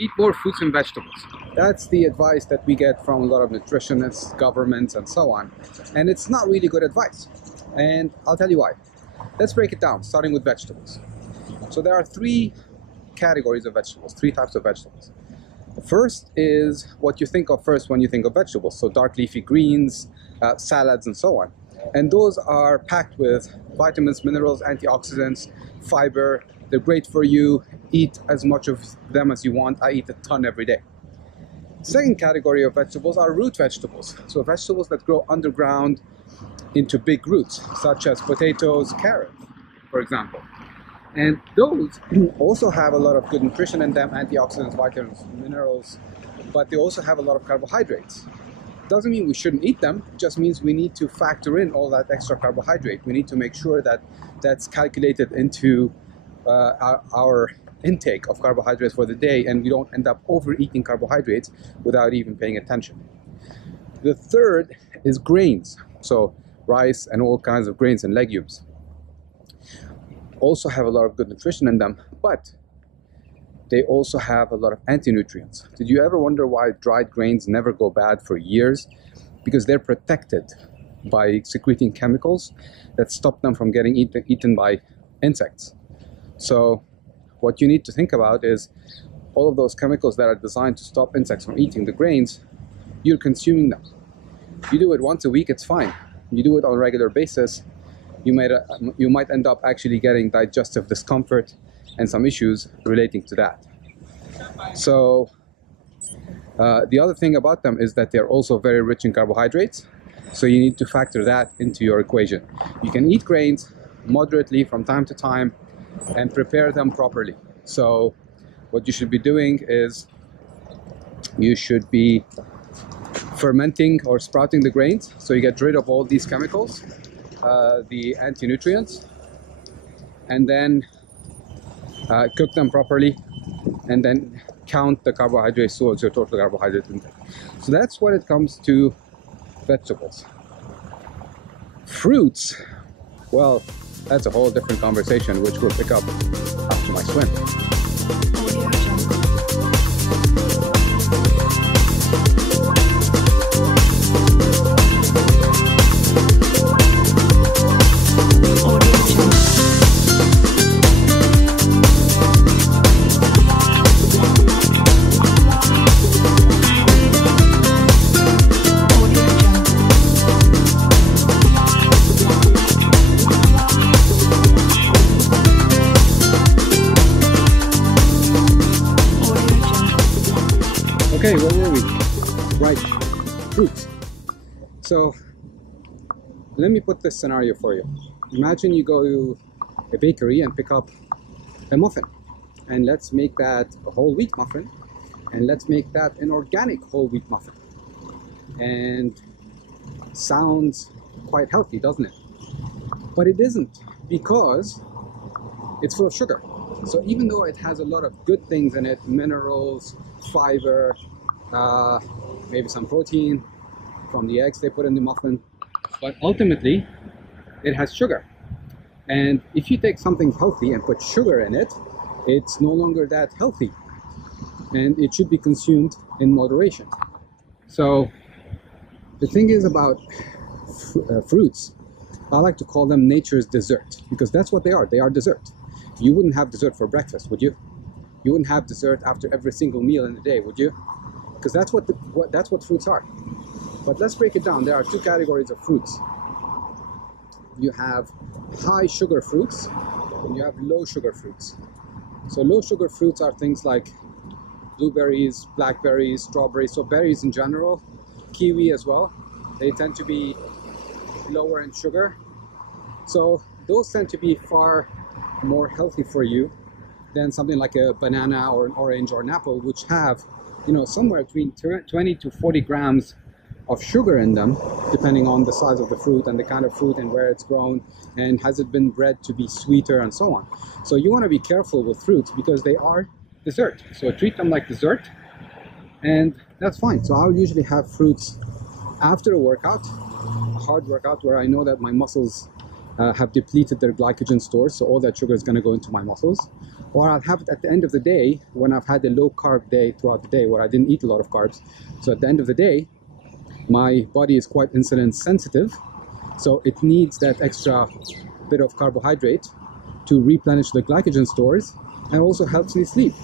eat more fruits and vegetables. That's the advice that we get from a lot of nutritionists, governments, and so on. And it's not really good advice. And I'll tell you why. Let's break it down, starting with vegetables. So there are three categories of vegetables, three types of vegetables. The first is what you think of first when you think of vegetables. So dark leafy greens, salads, and so on. And those are packed with vitamins, minerals, antioxidants, fiber. They're great for you. Eat as much of them as you want. I eat a ton every day. Second category of vegetables are root vegetables. So vegetables that grow underground into big roots, such as potatoes, carrots, for example. And those also have a lot of good nutrition in them, antioxidants, vitamins, minerals, but they also have a lot of carbohydrates. Doesn't mean we shouldn't eat them, it just means we need to factor in all that extra carbohydrate. We need to make sure that that's calculated into our intake of carbohydrates for the day, and we don't end up overeating carbohydrates without even paying attention. The third is grains. So rice and all kinds of grains and legumes also have a lot of good nutrition in them, but they also have a lot of anti-nutrients. Did you ever wonder why dried grains never go bad for years? Because they're protected by secreting chemicals that stop them from getting eaten by insects. So what you need to think about is all of those chemicals that are designed to stop insects from eating the grains, you're consuming them. You do it once a week, it's fine. You do it on a regular basis, you might end up actually getting digestive discomfort and some issues relating to that. So the other thing about them is that they're also very rich in carbohydrates, so you need to factor that into your equation. You can eat grains moderately from time to time and prepare them properly. So what you should be doing is you should be fermenting or sprouting the grains, so you get rid of all these chemicals, the anti-nutrients, and then cook them properly, and then count the carbohydrates towards your total carbohydrate intake. So that's when it comes to vegetables. Fruits, well, that's a whole different conversation, which we'll pick up after my swim. Okay, where were we? Right, fruits. So let me put this scenario for you. Imagine you go to a bakery and pick up a muffin, and let's make that a whole wheat muffin, and let's make that an organic whole wheat muffin. And sounds quite healthy, doesn't it? But it isn't, because it's full of sugar. So even though it has a lot of good things in it, minerals, fiber, maybe some protein from the eggs they put in the muffin, but ultimately it has sugar. And if you take something healthy and put sugar in it, it's no longer that healthy, and it should be consumed in moderation. So the thing is about fruits, I like to call them nature's dessert, because that's what they are. They are dessert. You wouldn't have dessert for breakfast, would you? You wouldn't have dessert after every single meal in the day, would you? Because that's what fruits are. But let's break it down. There are two categories of fruits. You have high sugar fruits and you have low sugar fruits. So low sugar fruits are things like blueberries, blackberries, strawberries, so berries in general, kiwi as well. They tend to be lower in sugar. So those tend to be far more healthy for you than something like a banana or an orange or an apple, which have, somewhere between 20 to 40 grams of sugar in them, depending on the size of the fruit and the kind of fruit and where it's grown, and has it been bred to be sweeter and so on. So you want to be careful with fruits because they are dessert. So treat them like dessert, and that's fine. So I'll usually have fruits after a workout, a hard workout where I know that my muscles have depleted their glycogen stores, so all that sugar is going to go into my muscles. Or I'll have it at the end of the day when I've had a low carb day throughout the day where I didn't eat a lot of carbs. So at the end of the day, my body is quite insulin sensitive, so it needs that extra bit of carbohydrate to replenish the glycogen stores, and also helps me sleep,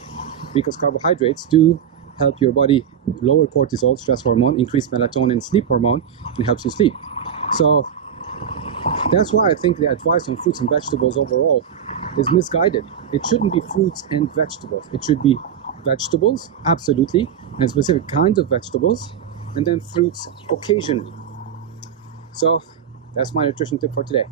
because carbohydrates do help your body lower cortisol, stress hormone, increase melatonin, sleep hormone, and helps you sleep. So that's why I think the advice on fruits and vegetables overall is misguided. It shouldn't be fruits and vegetables. It should be vegetables, absolutely, and specific kinds of vegetables, and then fruits occasionally. So that's my nutrition tip for today.